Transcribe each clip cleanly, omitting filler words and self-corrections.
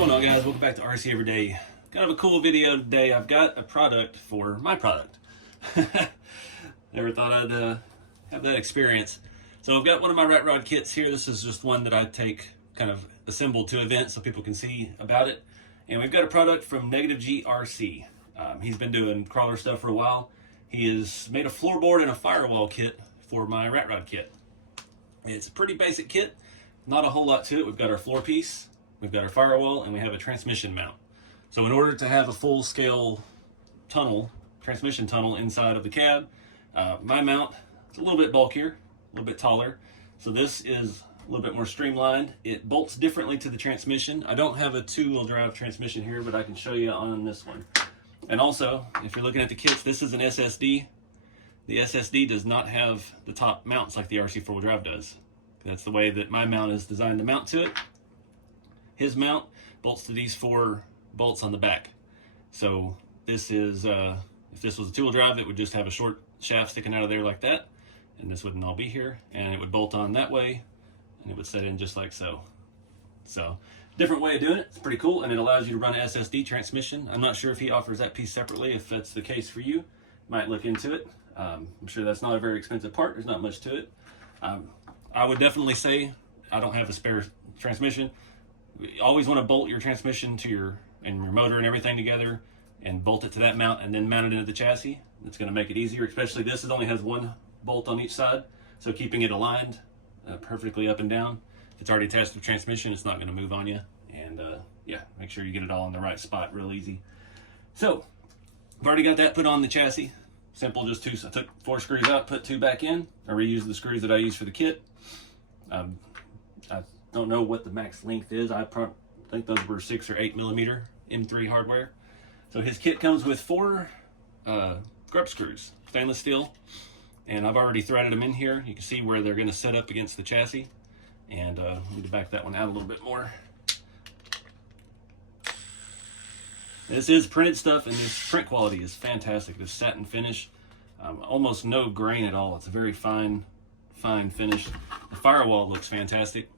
going on, guys? Welcome back to RC Everyday. Kind of a cool video today. I've got a product for my product. Never thought I'd have that experience. So I've got one of my Ratrod kits here. This is just one that I take kind of assembled to events so people can see about it. And we've got a product from -G RC. He's been doing crawler stuff for a while. He has made a floorboard and a firewall kit for my Ratrod kit. It's a pretty basic kit, not a whole lot to it. We've got our floor piece, we've got our firewall, and we have a transmission mount. So in order to have a full-scale tunnel, transmission tunnel inside of the cab, my mount is a little bit bulkier, a little bit taller. So this is a little bit more streamlined. It bolts differently to the transmission. I don't have a two-wheel drive transmission here, but I can show you on this one. And also, if you're looking at the kits, this is an SSD. The SSD does not have the top mounts like the RC four-wheel drive does. That's the way that my mount is designed to mount to it. His mount bolts to these 4 bolts on the back. So this is, if this was a two-wheel drive, it would just have a short shaft sticking out of there like that, and this wouldn't all be here, and it would bolt on that way, and it would set in just like so. So, different way of doing it. It's pretty cool, and it allows you to run an SSD transmission. I'm not sure if he offers that piece separately. If that's the case for you, might look into it. I'm sure that's not a very expensive part. There's not much to it. I would definitely say I don't have a spare transmission. You always want to bolt your transmission to your motor and everything together and bolt it to that mount and then mount it into the chassis. It's going to make it easier, especially this only has 1 bolt on each side. So keeping it aligned perfectly up and down. If it's already attached to the transmission, it's not going to move on you. And yeah, make sure you get it all in the right spot real easy. So I've already got that put on the chassis. Simple, just 2. So I took 4 screws out, put 2 back in. I reused the screws that I used for the kit. I don't know what the max length is. I think those were 6 or 8 millimeter M3 hardware. So his kit comes with 4 grub screws, stainless steel, and I've already threaded them in here. You can see where they're going to set up against the chassis. And I need to back that one out a little bit more. This is printed stuff, and this print quality is fantastic. This satin finish, almost no grain at all. It's a very fine finish. The firewall looks fantastic.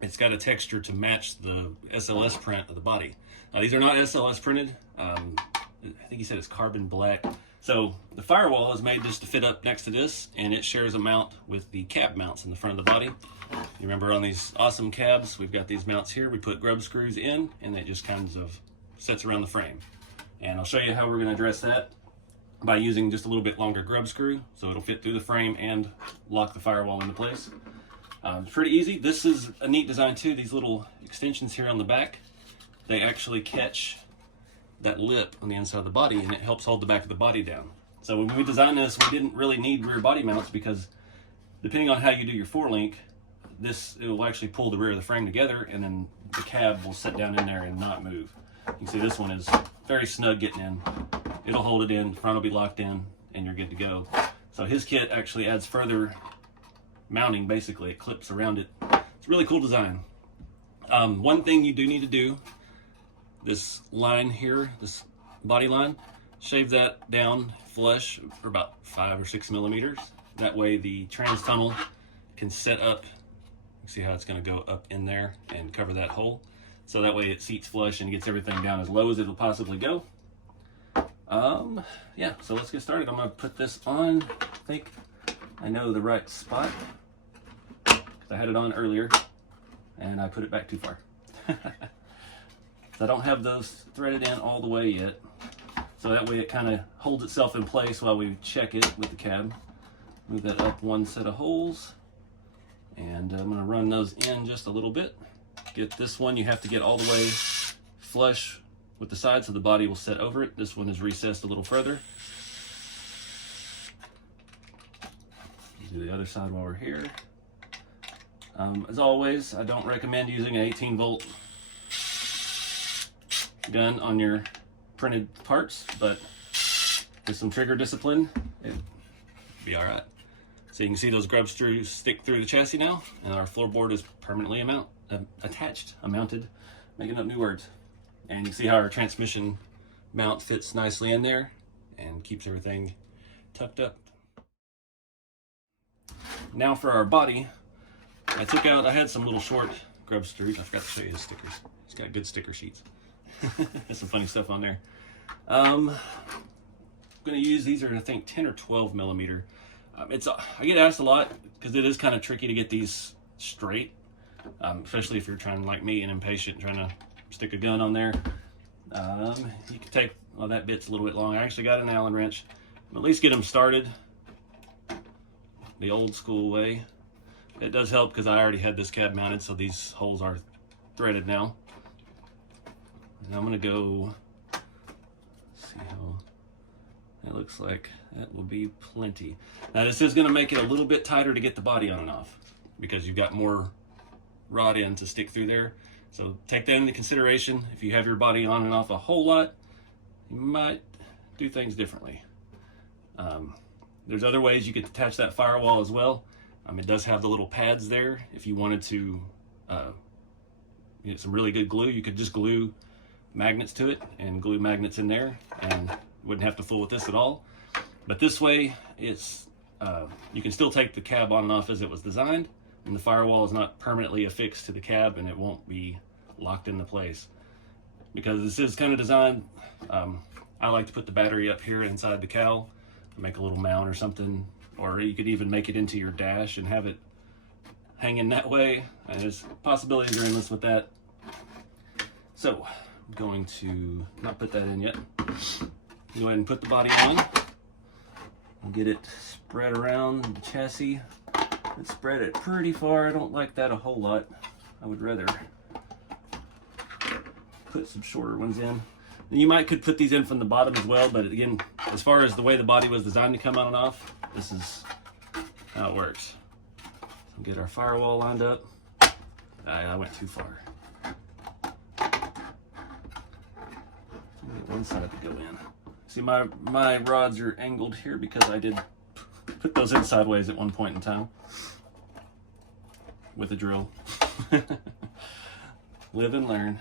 It's got a texture to match the SLS print of the body. Now, these are not SLS printed. I think he said it's carbon black. So the firewall is made just to fit up next to this, and it shares a mount with the cab mounts in the front of the body. You remember on these awesome cabs, we've got these mounts here. We put grub screws in, and it just kind of sets around the frame. And I'll show you how we're going to address that by using just a little bit longer grub screw, so it'll fit through the frame and lock the firewall into place. It's pretty easy. This is a neat design too. These little extensions here on the back, they actually catch that lip on the inside of the body, and it helps hold the back of the body down. So when we designed this, we didn't really need rear body mounts because depending on how you do your 4-link, it will actually pull the rear of the frame together, and then the cab will sit down in there and not move. You can see this one is very snug getting in. It'll hold it in, the front will be locked in, and you're good to go. So his kit actually adds further mounting. Basically, it clips around it. It's a really cool design. One thing you do need to do, this line here, this body line, shave that down flush for about 5 or 6 millimeters. That way the trans tunnel can set up. You see how it's going to go up in there and cover that hole. So that way it seats flush and gets everything down as low as it'll possibly go. Yeah, so let's get started. I'm going to put this on. I think I know the right spot, because I had it on earlier and I put it back too far. So I don't have those threaded in all the way yet. So that way it kind of holds itself in place while we check it with the cab. Move that up 1 set of holes, and I'm going to run those in just a little bit. Get this one, you have to get all the way flush with the side so the body will set over it. This one is recessed a little further. Do the other side while we're here. As always, I don't recommend using an 18-volt gun on your printed parts, but with some trigger discipline, it'll be all right. So you can see those grub screws stick through the chassis now, and our floorboard is permanently mounted, making up new words. And you can see how our transmission mount fits nicely in there and keeps everything tucked up. Now for our body, I had some little short grub screws. I forgot to show you his stickers. He's got good sticker sheets. There's some funny stuff on there. I'm going to use, these are I think 10 or 12 millimeter. I get asked a lot because it is kind of tricky to get these straight, especially if you're trying, like me, and impatient, trying to stick a gun on there. You can take, well, that bit's a little bit long. I actually got an Allen wrench. At least get them started the old school way. It does help because I already had this cab mounted, so these holes are threaded now. And I'm going to go, see how it looks like. That will be plenty. Now this is going to make it a little bit tighter to get the body on and off because you've got more rod end to stick through there. So take that into consideration. If you have your body on and off a whole lot, you might do things differently. There's other ways you could attach that firewall as well. It does have the little pads there. If you wanted to get some really good glue, you could just glue magnets to it and glue magnets in there and wouldn't have to fool with this at all. But this way, it's you can still take the cab on and off as it was designed, and the firewall is not permanently affixed to the cab and it won't be locked into place. Because this is kind of designed, I like to put the battery up here inside the cowl, make a little mount or something, or you could even make it into your dash and have it hanging that way. And there's possibilities are endless with that. So I'm going to not put that in yet. Go ahead and put the body on and get it spread around the chassis. Let's spread it pretty far. I don't like that a whole lot. I would rather put some shorter ones in. And you could put these in from the bottom as well, but again, as far as the way the body was designed to come on and off, this is how it works. So get our firewall lined up. I went too far. One side to go in. See, my rods are angled here because I did put those in sideways at one point in time with a drill. Live and learn.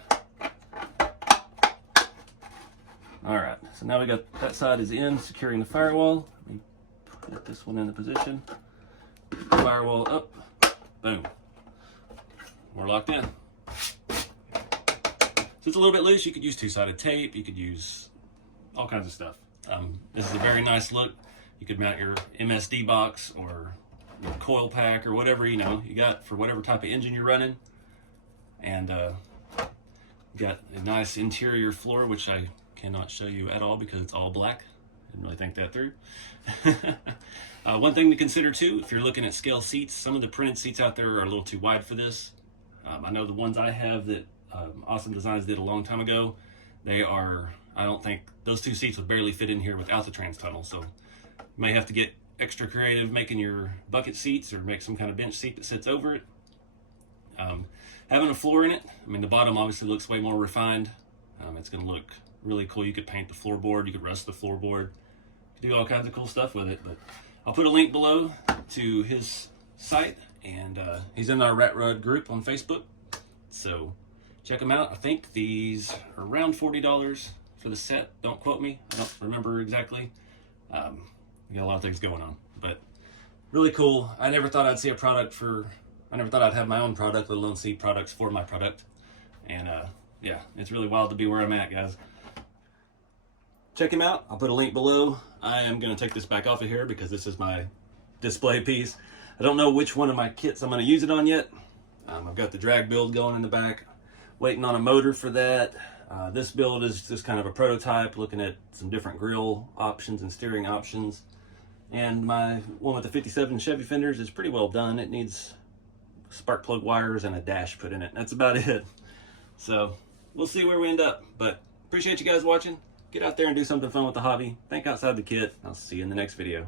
All right, so now we got that side is in, securing the firewall. Let me put this one in the position. Firewall up, boom. We're locked in. So it's a little bit loose. You could use two-sided tape. You could use all kinds of stuff. This is a very nice look. You could mount your MSD box or your coil pack or whatever you got for whatever type of engine you're running. And you got a nice interior floor, which I cannot show you at all because it's all black. Didn't really think that through. One thing to consider too, if you're looking at scale seats, some of the printed seats out there are a little too wide for this. I know the ones I have that Awesome Designs did a long time ago, I don't think those two seats would barely fit in here without the trans tunnel. So you may have to get extra creative making your bucket seats or make some kind of bench seat that sits over it. Having a floor in it, the bottom obviously looks way more refined. It's going to look really cool. You could paint the floorboard, you could rust the floorboard, you could do all kinds of cool stuff with it. But I'll put a link below to his site, and he's in our Ratrod group on Facebook, so check him out. I think these are around $40 for the set. Don't quote me, I don't remember exactly. We got a lot of things going on, but really cool. I never thought I'd see I never thought I'd have my own product, let alone see products for my product. And yeah, it's really wild to be where I'm at, guys. Check him out. I'll put a link below. I am going to take this back off of here because this is my display piece. I don't know which one of my kits I'm going to use it on yet. I've got the drag build going in the back, waiting on a motor for that. This build is just kind of a prototype, looking at some different grill options and steering options. And my one with the 57 Chevy fenders is pretty well done. It needs spark plug wires and a dash put in it. That's about it. So we'll see where we end up. But appreciate you guys watching. Get out there and do something fun with the hobby. Think outside the kit. I'll see you in the next video.